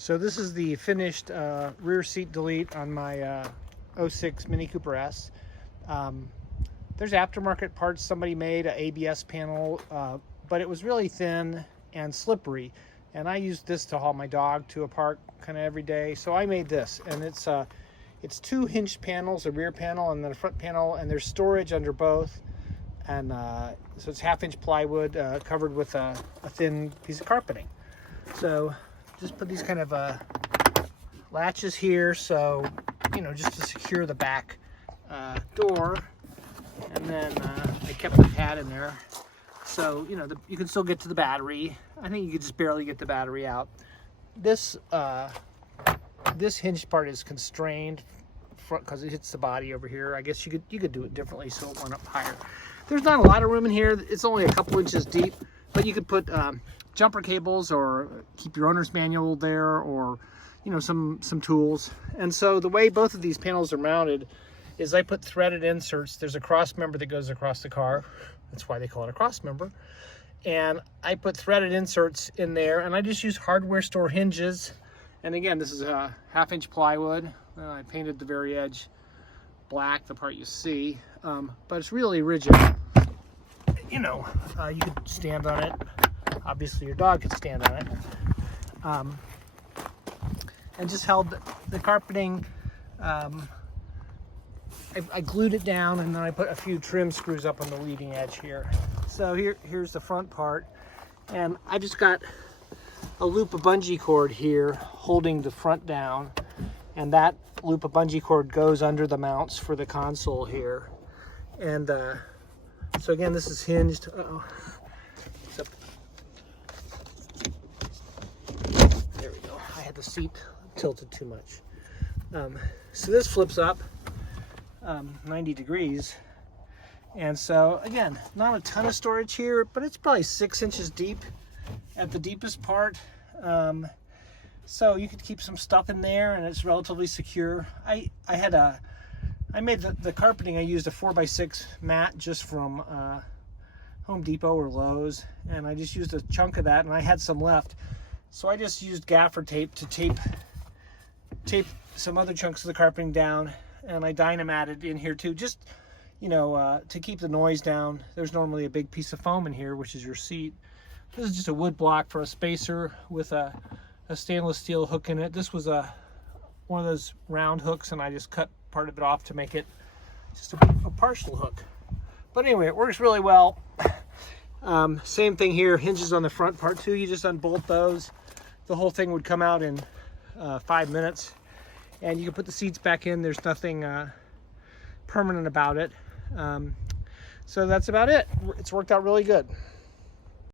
So this is the finished rear seat delete on my 06 Mini Cooper S. There's aftermarket parts somebody made, an ABS panel, but it was really thin and slippery. And I used this to haul my dog to a park kind of every day. So I made this, and it's two hinged panels, a rear panel and then a front panel, and there's storage under both. And so it's 1/2-inch plywood covered with a thin piece of carpeting. So just put these kind of latches here, so just to secure the back door. And then I kept the pad in there, so you can still get to the battery. I think you could just barely get the battery out. This hinged part is constrained because it hits the body over here. I guess you could do it differently so it went up higher. There's not a lot of room in here. It's only a couple inches deep, but you could put jumper cables or keep your owner's manual there, or some tools. And so the way both of these panels are mounted is I put threaded inserts. There's a cross member that goes across the car. That's why they call it a cross member. And I put threaded inserts in there, and I just use hardware store hinges. And again, this is a 1/2-inch plywood. I painted the very edge black, the part you see, but it's really rigid. You could stand on it. Obviously your dog could stand on it. And just held the carpeting. I glued it down, and then I put a few trim screws up on the leading edge here. So here's the front part, and I just got a loop of bungee cord here holding the front down, and that loop of bungee cord goes under the mounts for the console here. And so again, this is hinged. There we go. I had the seat tilted too much. So this flips up 90 degrees. And so again, not a ton of storage here, but it's probably 6 inches deep at the deepest part. So you could keep some stuff in there, and it's relatively secure. I made the carpeting. I used a 4x6 mat just from Home Depot or Lowe's, and I just used a chunk of that, and I had some left. So I just used gaffer tape to tape some other chunks of the carpeting down, and I dynamatted in here too, just to keep the noise down. There's normally a big piece of foam in here, which is your seat. This is just a wood block for a spacer with a stainless steel hook in it. This was one of those round hooks, and I just cut part of it off to make it just a partial hook. But anyway, it works really well. Same thing here, hinges on the front part too. You just unbolt those. The whole thing would come out in 5 minutes, and you can put the seats back in. There's nothing permanent about it. So that's about it. It's worked out really good.